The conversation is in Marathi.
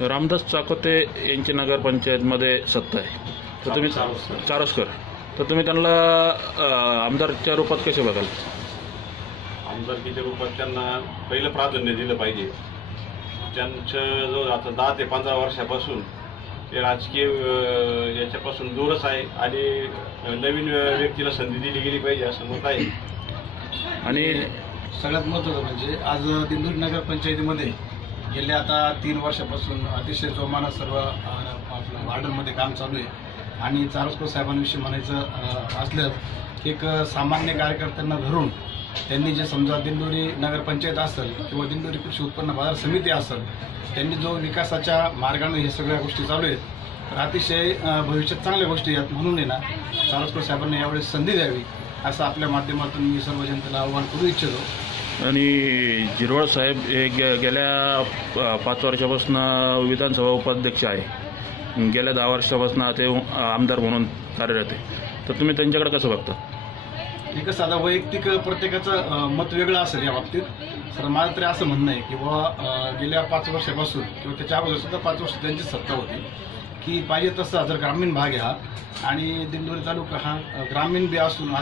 रामदास चाकोते यांची नगरपंचायतमध्ये सत्ता आहे, तर तुम्ही चारोस्कर, तर तुम्ही त्यांना आमदारच्या रूपात कसे बघाल? आमदारकीच्या रूपात त्यांना पहिलं प्राधान्य दिलं पाहिजे. त्यांचं जो आता 10 ते 15 वर्षापासून ते राजकीय याच्यापासून दूरच आहे आणि नवीन व्यक्तीला संधी दिली गेली पाहिजे असं मत आहे. आणि सगळ्यात महत्त्वाचं म्हणजे आज दिंडोरी नगरपंचायतीमध्ये गेल्या आता 3 वर्षापासून अतिशय जोमानं सर्व आपलं वार्डनमध्ये काम चालू आहे. आणि चारोस्कर साहेबांविषयी म्हणायचं असलं की एक सामान्य कार्यकर्त्यांना धरून त्यांनी जे समजा दिंडोरी नगरपंचायत असेल किंवा दिंडोरी कृषी उत्पन्न बाजार समिती असेल, त्यांनी जो विकासाच्या मार्गाने हे सगळ्या गोष्टी चालू आहेत, तर अतिशय भविष्यात चांगल्या गोष्टी आहेत. म्हणून आहे ना, चारोस्कर साहेबांना यावेळेस संधी द्यावी असं आपल्या माध्यमातून मी सर्व जनतेला आव्हान करू इच्छितो. आणि जिरवळ साहेब हे गेल्या 5 वर्षापासून विधानसभा उपाध्यक्ष आहे, गेल्या 10 वर्षापासून ते आमदार म्हणून कार्यरत आहे, तर तुम्ही त्यांच्याकडे कसं बघता? एक साधा वैयक्तिक प्रत्येकाचं मत वेगळं असेल या बाबतीत. तर माझं तरी असं म्हणणं आहे की गेल्या 5 वर्षापासून किंवा त्याच्या अगोदर सुद्धा 5 वर्ष त्यांची सत्ता होती की पाहिजे तसा जर ग्रामीण भाग आहे हा आणि दिंडोरी तालुका हा ग्रामीण बी असून